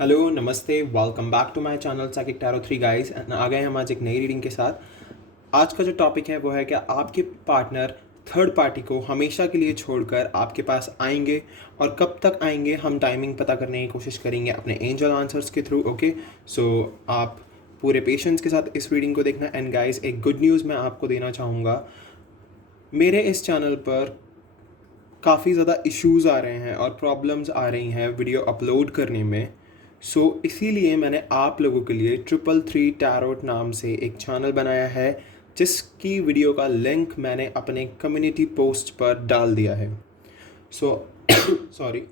Hello नमस्ते welcome back to my channel psychic tarot 3 guys and आ गए हम आज एक नई रीडिंग के साथ। आज का जो टॉपिक है वो है कि आपके पार्टनर थर्ड पार्टी को हमेशा के लिए छोड़कर आपके पास आएंगे और कब तक आएंगे हम टाइमिंग पता करने की कोशिश करेंगे अपने एंजल आंसर्स के थ्रू। ओके, सो आप पूरे पेशेंस के साथ इस रीडिंग को देखना। एंड गाइस, एक गुड न्यूज़ मैं आपको देना चाहूँगा। मेरे इस चैनल पर काफ़ी ज़्यादा इश्यूज़ आ रहे हैं और प्रॉब्लम्स आ रही हैं वीडियो अपलोड करने में। इसीलिए मैंने आप लोगों के लिए 333 टैरोट नाम से एक चैनल बनाया है, जिसकी वीडियो का लिंक मैंने अपने कम्युनिटी पोस्ट पर डाल दिया है। सो सॉरी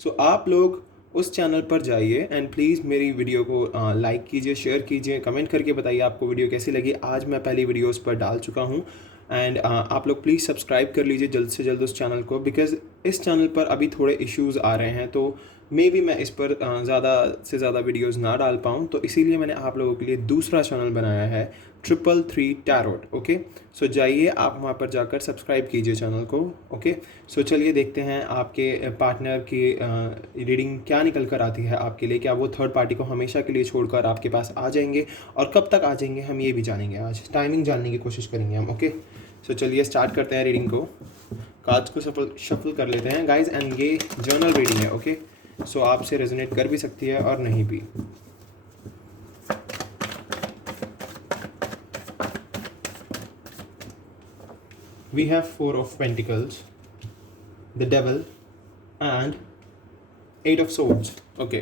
सो आप लोग उस चैनल पर जाइए एंड प्लीज़ मेरी वीडियो को लाइक कीजिए, शेयर कीजिए, कमेंट करके बताइए आपको वीडियो कैसी लगी। आज मैं पहली वीडियो उस पर डाल चुका हूँ एंड आप लोग प्लीज़ सब्सक्राइब कर लीजिए जल्द से जल्द उस चैनल को, बिकॉज़ इस चैनल पर अभी थोड़े इश्यूज़ आ रहे हैं, तो मे बी मैं इस पर ज़्यादा से ज़्यादा वीडियोज़ ना डाल पाऊँ। तो इसीलिए मैंने आप लोगों के लिए दूसरा चैनल बनाया है 333 टैरोट। ओके, सो जाइए आप वहाँ पर जाकर सब्सक्राइब कीजिए चैनल को। ओके, सो चलिए देखते हैं आपके पार्टनर की रीडिंग क्या निकल कर आती है आपके लिए। क्या वो थर्ड पार्टी को हमेशा के लिए छोड़कर आपके पास आ जाएंगे और कब तक आ जाएंगे हम ये भी जानेंगे। आज टाइमिंग जानने की कोशिश करेंगे हम। ओके, सो चलिए स्टार्ट करते हैं रीडिंग को। कार्ड्स को शफल कर लेते हैं गाइज, एंड ये जर्नल रीडिंग है। ओके, सो आपसे रेजोनेट कर भी सकती है और नहीं भी। We have Four of Pentacles, the Devil, and Eight of Swords. Okay.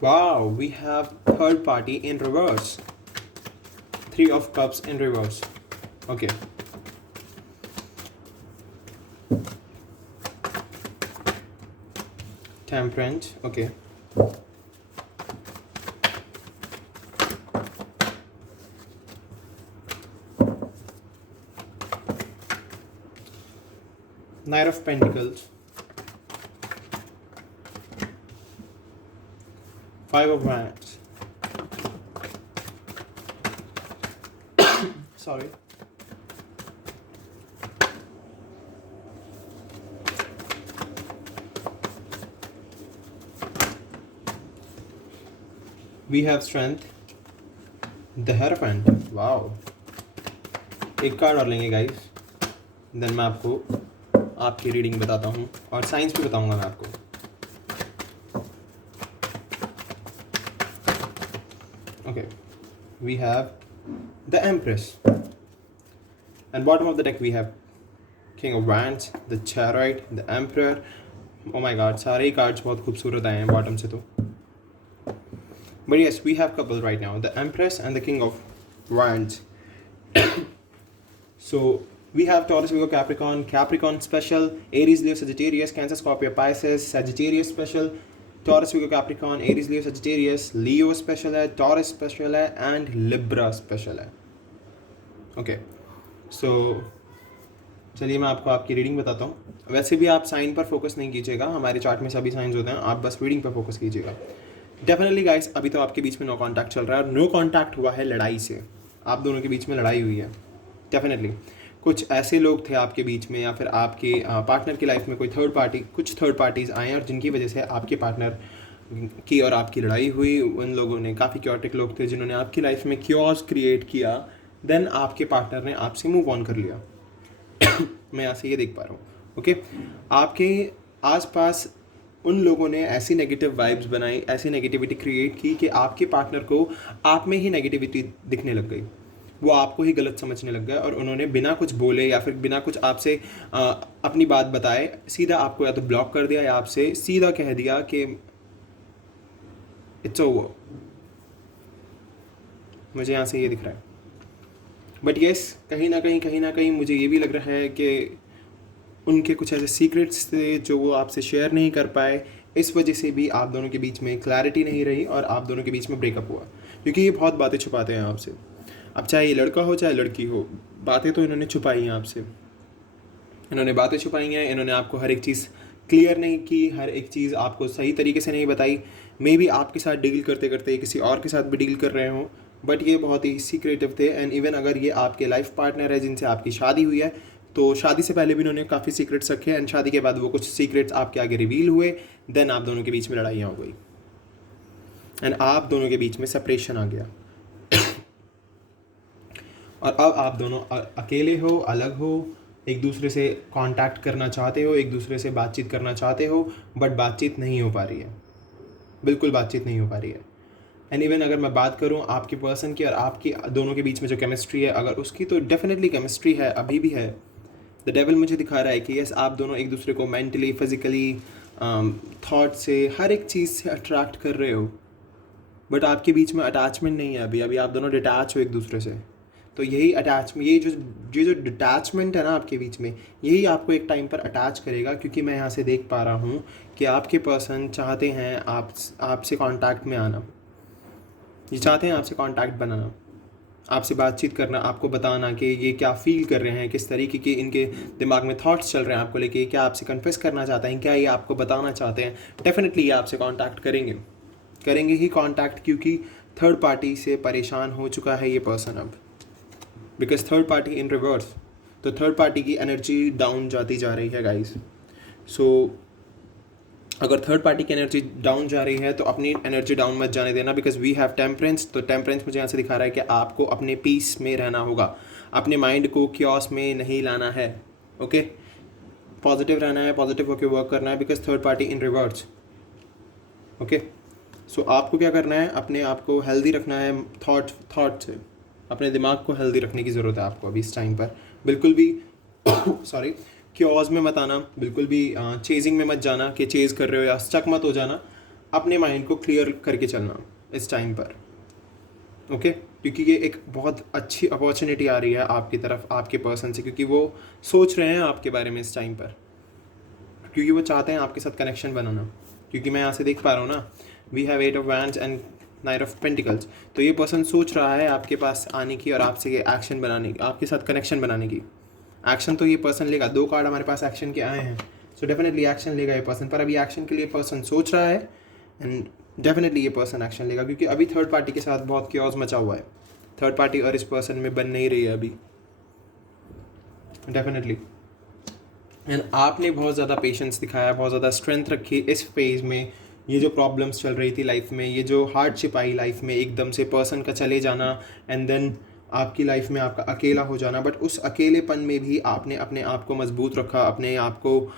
Wow, we have third party in reverse. Three of Cups in reverse. Okay. Temperance. Okay. Knight of Pentacles. Five of Wands. Sorry. We have Strength. The Hierophant. Wow. एक card और लेंगे guys, then मैं आपको आपकी reading बताता हूँ और science भी बताऊँगा मैं आपको। Okay, we have the Empress, and bottom of the deck we have King of Wands, the Chariot, the Emperor. Oh my God, सारे ही कार्ड्स बहुत खूबसूरत आए हैं बॉटम से तो। But yes, we have couple right now, the Empress and the King of Wands. So we have Taurus, Virgo, Capricorn, Capricorn special, Aries, Leo, Sagittarius, Cancer, Scorpio, Pisces, Sagittarius special, Taurus, Virgo, Capricorn, Aries, Leo, Sagittarius, Leo special है, Taurus special है, and Libra special है। Okay, सो चलिए मैं आपको आपकी reading बताता हूँ। वैसे भी आप साइन पर फोकस नहीं कीजिएगा, हमारे चार्ट में सभी साइंस होते हैं, आप बस रीडिंग पर फोकस कीजिएगा। डेफिनेटली गाइस, अभी तो आपके बीच में नो कॉन्टैक्ट चल रहा है और नो कॉन्टैक्ट हुआ है लड़ाई से। आप दोनों के बीच में लड़ाई हुई है। डेफिनेटली कुछ ऐसे लोग थे आपके बीच में, या फिर आपके पार्टनर की लाइफ में कोई कुछ थर्ड पार्टीज़ आए और जिनकी वजह से आपके पार्टनर की और आपकी लड़ाई हुई। उन लोगों ने काफ़ी क्योटिक लोग थे जिन्होंने आपकी लाइफ में क्योस क्रिएट किया, देन आपके पार्टनर ने आपसे मूव ऑन कर लिया। मैं यहाँ से ये देख पा रहा हूँ। ओके, आपके आसपास उन लोगों ने ऐसी नेगेटिव वाइब्स बनाई, ऐसी नेगेटिविटी क्रिएट की कि आपके पार्टनर को आप में ही नेगेटिविटी दिखने लग गई। वो आपको ही गलत समझने लग गए और उन्होंने बिना कुछ बोले या फिर बिना कुछ आपसे अपनी बात बताए सीधा आपको या तो ब्लॉक कर दिया या आपसे सीधा कह दिया कि इट्स ओवर। मुझे यहाँ से ये दिख रहा है। बट येस, कहीं ना कहीं मुझे ये भी लग रहा है कि उनके कुछ ऐसे सीक्रेट्स थे जो वो आपसे शेयर नहीं कर पाए। इस वजह से भी आप दोनों के बीच में क्लैरिटी नहीं रही और आप दोनों के बीच में ब्रेकअप हुआ, क्योंकि ये बहुत बातें छुपाते हैं आपसे। अब चाहे ये लड़का हो चाहे लड़की हो, बातें तो इन्होंने छुपाई हैं आपसे। इन्होंने बातें छुपाई हैं, इन्होंने आपको हर एक चीज़ क्लियर नहीं की, हर एक चीज़ आपको सही तरीके से नहीं बताई। मे बी आपके साथ डील करते करते किसी और के साथ भी डील कर रहे हों, बट ये बहुत ही सीक्रेटिव थे। एंड इवन अगर ये आपके लाइफ पार्टनर है जिनसे आपकी शादी हुई है, तो शादी से पहले भी उन्होंने काफ़ी सीक्रेट्स रखे एंड शादी के बाद वो कुछ सीक्रेट्स आपके आगे रिवील हुए, देन आप दोनों के बीच में लड़ाइयाँ हो गई एंड आप दोनों के बीच में सेपरेशन आ गया और अब आप दोनों अकेले हो, अलग हो, एक दूसरे से कांटेक्ट करना चाहते हो, एक दूसरे से बातचीत करना चाहते हो, बट बातचीत नहीं हो पा रही है, बिल्कुल बातचीत नहीं हो पा रही है। एंड इवन अगर मैं बात करूँ आपके पर्सन की और आपकी दोनों के बीच में जो केमिस्ट्री है अगर उसकी, तो डेफिनेटली केमिस्ट्री है, अभी भी है। द डेविल मुझे दिखा रहा है कि यस आप दोनों एक दूसरे को मेंटली, फिजिकली, थॉट से, हर एक चीज़ से अट्रैक्ट कर रहे हो, बट आपके बीच में अटैचमेंट नहीं है अभी आप दोनों डिटैच हो एक दूसरे से। तो यही अटैचमेंट, ये जो डिटैचमेंट है ना आपके बीच में, यही आपको एक टाइम पर अटैच करेगा, क्योंकि मैं यहाँ से देख पा रहा हूँ कि आपके पर्सन चाहते हैं आपसे कांटेक्ट में आना, ये चाहते हैं आपसे कांटेक्ट बनाना, आपसे बातचीत करना, आपको बताना कि ये क्या फील कर रहे हैं, किस तरीके के इनके दिमाग में थॉट्स चल रहे हैं आपको लेके, क्या आपसे कन्फेस करना चाहते हैं, क्या ये आपको बताना चाहते हैं। डेफिनेटली ये आपसे कांटेक्ट करेंगे ही कांटेक्ट, क्योंकि थर्ड पार्टी से परेशान हो चुका है ये पर्सन अब, because third party in reverse, तो थर्ड पार्टी की एनर्जी डाउन जाती जा रही है गाइस। सो अगर थर्ड पार्टी की एनर्जी डाउन जा रही है तो अपनी एनर्जी डाउन मत जाने देना, बिकॉज वी हैव टेम्परेंस। तो टेम्परेंस मुझे यहाँ से दिखा रहा है कि आपको अपने पीस में रहना होगा, अपने माइंड को क्योस में नहीं लाना है, ओके पॉजिटिव रहना है, पॉजिटिव होकर वर्क करना है, because third party in reverse, okay. So आपको क्या करना है, अपने आप को हेल्दी रखना है, थॉट से अपने दिमाग को हेल्दी रखने की ज़रूरत है आपको अभी इस टाइम पर। बिल्कुल भी सॉरी क्योज में मत आना, बिल्कुल भी चेजिंग में मत जाना कि चेज़ कर रहे हो या स्टक मत हो जाना, अपने माइंड को क्लियर करके चलना इस टाइम पर, ओके क्योंकि ये एक बहुत अच्छी अपॉर्चुनिटी आ रही है आपकी तरफ, आपके पर्सन से, क्योंकि वो सोच रहे हैं आपके बारे में इस टाइम पर, क्योंकि वो चाहते हैं आपके साथ कनेक्शन बनाना। क्योंकि मैं यहाँ से देख पा रहा हूँ ना, we have 8 of wands and 9 of pentacles, तो ये पर्सन सोच रहा है आपके पास आने की और आपसे ये एक्शन बनाने की, आपके साथ कनेक्शन बनाने की। एक्शन तो ये पर्सन लेगा, 2 कार्ड हमारे पास एक्शन के आए हैं, सो डेफिनेटली एक्शन लेगा ये पर्सन, पर अभी एक्शन के लिए पर्सन सोच रहा है एंड डेफिनेटली ये पर्सन एक्शन लेगा, क्योंकि अभी थर्ड पार्टी के साथ बहुत क्योस मचा हुआ है, थर्ड पार्टी और इस पर्सन में बन नहीं रही है अभी डेफिनेटली। एंड आपने बहुत ज़्यादा पेशेंस दिखाया, बहुत ज़्यादा स्ट्रेंथ रखी इस फेज़ में। ये जो प्रॉब्लम्स चल रही थी लाइफ में, ये जो हार्डशिप आई लाइफ में, एकदम से पर्सन का चले जाना एंड देन आपकी लाइफ में आपका अकेला हो जाना, बट उस अकेलेपन में भी आपने अपने आप को मजबूत रखा, अपने आप को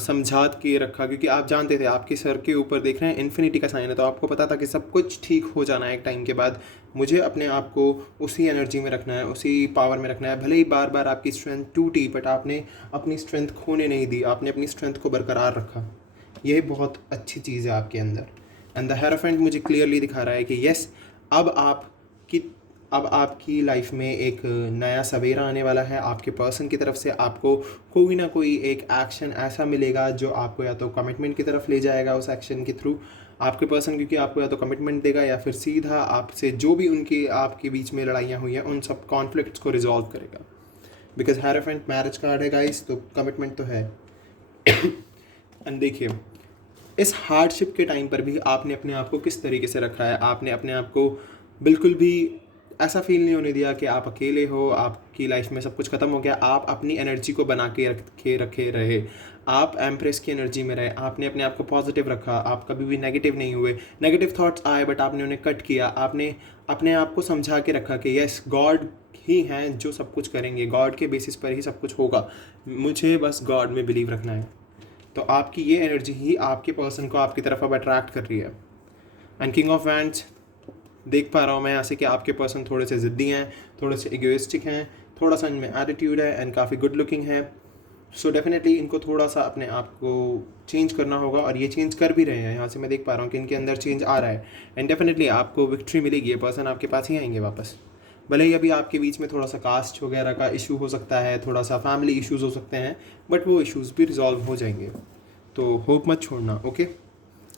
समझा के रखा, क्योंकि आप जानते थे आपके सर के ऊपर देख रहे हैं इन्फिनिटी का साइन है, तो आपको पता था कि सब कुछ ठीक हो जाना है एक टाइम के बाद। मुझे अपने आप को उसी एनर्जी में रखना है, उसी पावर में रखना है, भले ही बार बार आपकी स्ट्रेंथ टूटी, बट आपने अपनी स्ट्रेंथ खोने नहीं दी, आपने अपनी स्ट्रेंथ को बरकरार रखा। यह बहुत अच्छी चीज़ है आपके अंदर। एंड द हेरोफेंट मुझे क्लियरली दिखा रहा है कि यस अब आपकी लाइफ में एक नया सवेरा आने वाला है, आपके पर्सन की तरफ से आपको कोई ना कोई एक एक्शन ऐसा मिलेगा जो आपको या तो कमिटमेंट की तरफ ले जाएगा उस एक्शन के थ्रू, आपके पर्सन क्योंकि आपको या तो कमिटमेंट देगा या फिर सीधा आपसे जो भी उनकी आपके बीच में लड़ाइयाँ हुई हैं उन सब कॉन्फ्लिक्ट्स को रिजॉल्व करेगा, बिकॉज हेरोफेंट मैरिज कार्ड है गाइस, तो कमिटमेंट तो है। एंड देखिए इस हार्डशिप के टाइम पर भी आपने अपने आप को किस तरीके से रखा है, आपने अपने आप को बिल्कुल भी ऐसा फील नहीं होने दिया कि आप अकेले हो, आपकी लाइफ में सब कुछ ख़त्म हो गया। आप अपनी एनर्जी को बना के रखे रहे, आप एम्प्रेस की एनर्जी में रहे, आपने अपने आप को पॉजिटिव रखा, आप कभी भी नेगेटिव नहीं हुए। नेगेटिव थॉट्स आए बट आपने उन्हें कट किया, आपने अपने आप को समझा के रखा कि यस गॉड ही हैं जो सब कुछ करेंगे, गॉड के बेसिस पर ही सब कुछ होगा, मुझे बस गॉड में बिलीव रखना है। तो आपकी ये एनर्जी ही आपके पर्सन को आपकी तरफ अब अट्रैक्ट कर रही है। एंड किंग ऑफ वैंड्स देख पा रहा हूँ मैं यहाँ से कि आपके पर्सन थोड़े से ज़िद्दी हैं, थोड़े से इगोइस्टिक हैं, थोड़ा सा इनमें एटीट्यूड है एंड काफ़ी गुड लुकिंग है। सो डेफिनेटली इनको थोड़ा सा अपने आप को चेंज करना होगा और ये चेंज कर भी रहे हैं। यहाँ से मैं देख पा रहा हूँ कि इनके अंदर चेंज आ रहा है एंड डेफिनेटली आपको विक्ट्री मिलेगी, ये पर्सन आपके पास ही आएंगे वापस। भले ही अभी आपके बीच में थोड़ा सा कास्ट वगैरह का इशू हो सकता है, थोड़ा सा फैमिली इश्यूज़ हो सकते हैं, बट वो इश्यूज़ भी रिजॉल्व हो जाएंगे, तो होप मत छोड़ना। ओके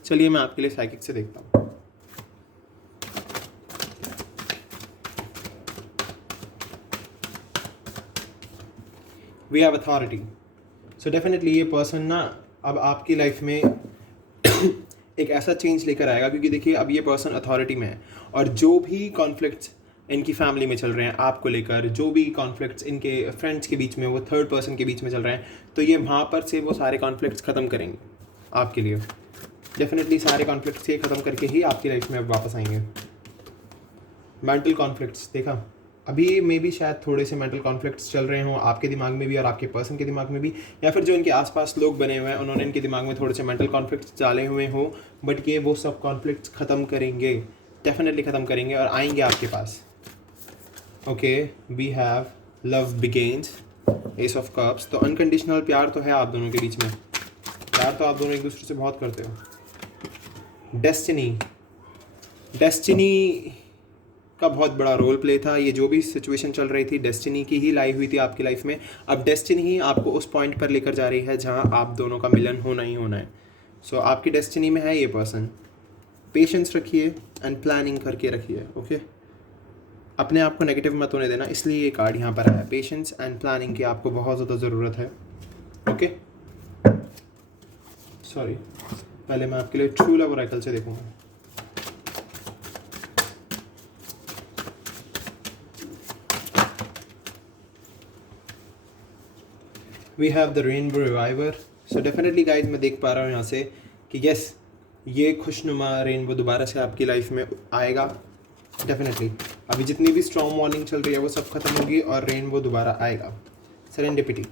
चलिए मैं आपके लिए साइकिक से देखता हूँ। We have authority. So definitely ये पर्सन ना अब आपकी लाइफ में एक ऐसा चेंज लेकर आएगा, क्योंकि देखिए अब ये पर्सन अथॉरिटी में है और जो भी कॉन्फ्लिक्ट्स इनकी फैमिली में चल रहे हैं आपको लेकर, जो भी कॉन्फ्लिक्ट्स इनके फ्रेंड्स के बीच में, वो थर्ड पर्सन के बीच में चल रहे हैं, तो ये वहाँ पर से वो सारे कॉन्फ्लिक्ट्स ख़त्म करेंगे आपके लिए। डेफिनेटली सारे कॉन्फ्लिक्ट्स ये ख़त्म करके ही आपकी लाइफ में अब वापस आएंगे। मेंटल कॉन्फ्लिक्ट्स देखा, अभी मे भी शायद थोड़े से मेंटल कॉन्फ्लिक्ट्स चल रहे हों आपके दिमाग में भी और आपके पर्सन के दिमाग में भी, या फिर जो इनके आसपास लोग बने हुए हैं उन्होंने इनके दिमाग में थोड़े से मेंटल कॉन्फ्लिक्ट्स डाले हुए हों, बट ये वो सब कॉन्फ्लिक्ट्स ख़त्म करेंगे, डेफिनेटली ख़त्म करेंगे और आएंगे आपके पास। Okay, we have love begins, ace of cups. तो अनकंडीशनल प्यार तो है आप दोनों के बीच में, प्यार तो आप दोनों एक दूसरे से बहुत करते हो। डेस्टिनी का बहुत बड़ा रोल प्ले था, ये जो भी सिचुएशन चल रही थी डेस्टिनी की ही लाई हुई थी आपकी लाइफ में। अब डेस्टिनी ही आपको उस पॉइंट पर लेकर जा रही है जहां आप दोनों का मिलन होना ही होना है। सो आपकी डेस्टिनी में है ये पर्सन। पेशेंस रखिए एंड प्लानिंग करके रखिए। ओके, अपने आप को नेगेटिव मत होने देना, इसलिए ये कार्ड यहाँ पर आया। पेशेंस एंड प्लानिंग की आपको बहुत ज़्यादा ज़रूरत है। ओके, सॉरी, पहले मैं आपके लिए ट्रू लव ओरेकल से देखूँगा। We have the rainbow reviver. So definitely guys मैं देख पा रहा हूँ यहाँ से कि यस, ये खुशनुमा रेनबो दोबारा से आपकी लाइफ में आएगा। डेफिनेटली अभी जितनी भी स्ट्रॉन्ग वार्निंग चल रही है वो सब खत्म होगी और रेनबो दोबारा आएगा। सेरेंडिपिटी,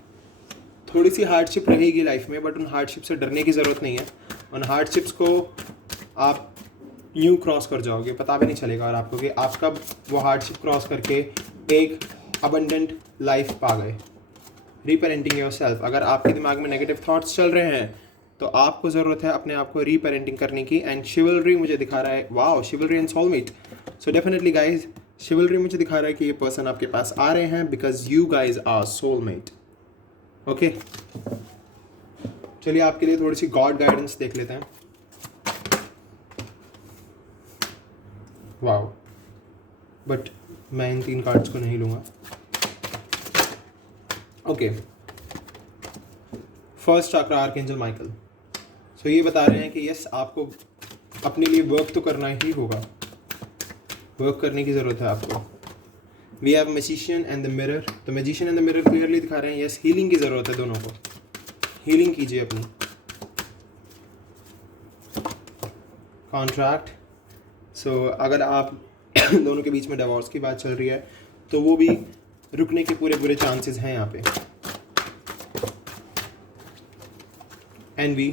थोड़ी सी हार्डशिप रहेगी लाइफ में, बट उन हार्डशिप से डरने की ज़रूरत नहीं है। उन हार्डशिप्स को आप यूँ क्रॉस कर जाओगे, पता भी नहीं चलेगा और आपको कि आप कब वो हार्डशिप क्रॉस करके एक अबंडेंट लाइफ पा गए। रीपेरेंटिंग योरसेल्फ, अगर आपके दिमाग में नेगेटिव थॉट्स चल रहे हैं तो आपको ज़रूरत है अपने आप को रीपेरेंटिंग करने की। एंड शिवलरी मुझे दिखा रहा है, wow, शिवलरी and soulmate. So definitely guys, शिवलरी मुझे दिखा रहा है कि ये पर्सन आपके पास आ रहे हैं because you guys are soulmate. Okay, चलिए आपके लिए थोड़ी सी गॉड गाइडेंस देख लेते हैं। वाओ, बट मैं इन 3 कार्ड्स को नहीं लूँगा। ओके, फर्स्ट चक्र आर्कएंजल माइकल। सो ये बता रहे हैं कि यस, आपको अपने लिए वर्क तो करना ही होगा, वर्क करने की ज़रूरत है आपको। We have magician and the mirror. तो magician and the mirror clearly दिखा रहे हैं यस, हीलिंग की ज़रूरत है दोनों को, हीलिंग कीजिए अपनी। कॉन्ट्रैक्ट, सो अगर आप दोनों के बीच में डिवोर्स की बात चल रही है तो वो भी रुकने के पूरे चांसेस हैं यहाँ पे। एनवी,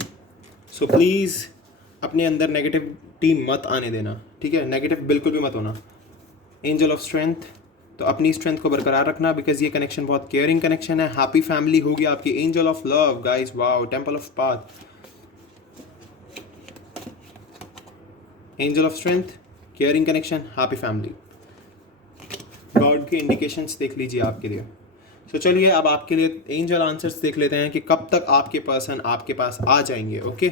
सो प्लीज़ अपने अंदर नेगेटिविटी मत आने देना, ठीक है, नेगेटिव बिल्कुल भी मत होना। एंजल ऑफ स्ट्रेंथ, तो अपनी स्ट्रेंथ को बरकरार रखना बिकॉज ये कनेक्शन बहुत केयरिंग कनेक्शन है। हैप्पी फैमिली होगी आपकी। Angel of love guys, wow, temple of path. Angel of strength, caring connection, happy family. God के इंडिकेशंस देख लीजिए आपके लिए। तो चलिए अब आपके लिए एंजल आंसर्स देख लेते हैं कि कब तक आपके पर्सन आपके पास आ जाएंगे। ओके,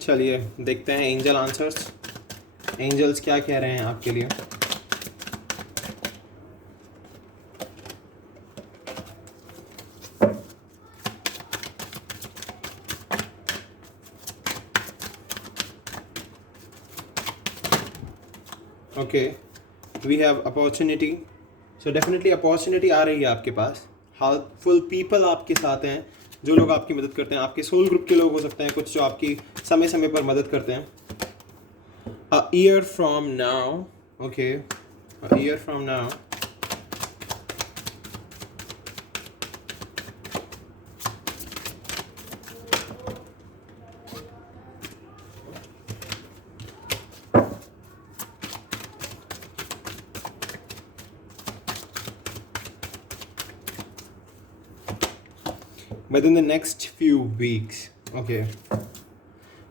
चलिए देखते हैं एंजल आंसर्स, एंजल्स क्या कह रहे हैं आपके लिए। Okay, we have opportunity. So definitely opportunity आ रही है आपके पास। हेल्पफुल पीपल आपके साथ हैं, जो लोग आपकी मदद करते हैं। आपके सोल ग्रुप के लोग हो सकते हैं कुछ, जो आपकी समय समय पर मदद करते हैं। A year from now, okay, a year from now within the next few weeks. Okay,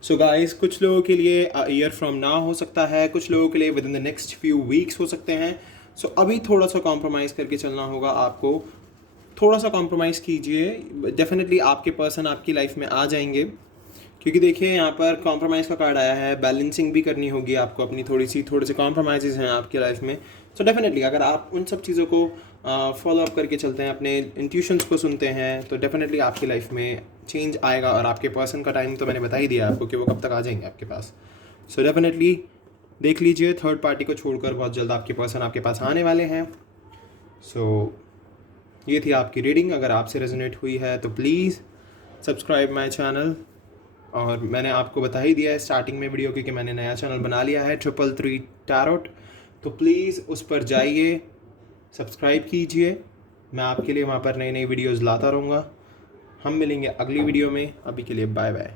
so guys, कुछ लोगों के लिए a year from now हो सकता है, कुछ लोगों के लिए within the next few weeks हो सकते हैं। so अभी थोड़ा सा कॉम्प्रोमाइज़ करके चलना होगा आपको, थोड़ा सा कॉम्प्रोमाइज़ कीजिए। डेफिनेटली आपके पर्सन आपकी लाइफ में आ जाएंगे, क्योंकि देखिए यहाँ पर कॉम्प्रोमाइज़ का कार्ड आया है। बैलेंसिंग भी करनी होगी आपको अपनी, थोड़े से कॉम्प्रोमाइज़ हैं आपकी लाइफ में। सो डेफिनेटली अगर आप उन सब चीज़ों को फॉलो अप करके चलते हैं, अपने इंट्यूशंस को सुनते हैं, तो डेफिनेटली आपकी लाइफ में चेंज आएगा। और आपके पर्सन का टाइम तो मैंने बता ही दिया आपको कि वो कब तक आ जाएंगे आपके पास। सो डेफिनेटली देख लीजिए, थर्ड पार्टी को छोड़कर बहुत जल्द आपके पर्सन आपके पास आने वाले हैं। सो ये थी आपकी रीडिंग। अगर आपसे रेजोनेट हुई है तो प्लीज़ सब्सक्राइब माय चैनल। और मैंने आपको बता ही दिया है स्टार्टिंग में वीडियो कि मैंने नया चैनल बना लिया है 333 टैरोट, तो प्लीज़ उस पर जाइए, सब्सक्राइब कीजिए। मैं आपके लिए वहाँ पर नई नई वीडियोज़ लाता रहूँगा। हम मिलेंगे अगली वीडियो में। अभी के लिए बाय बाय।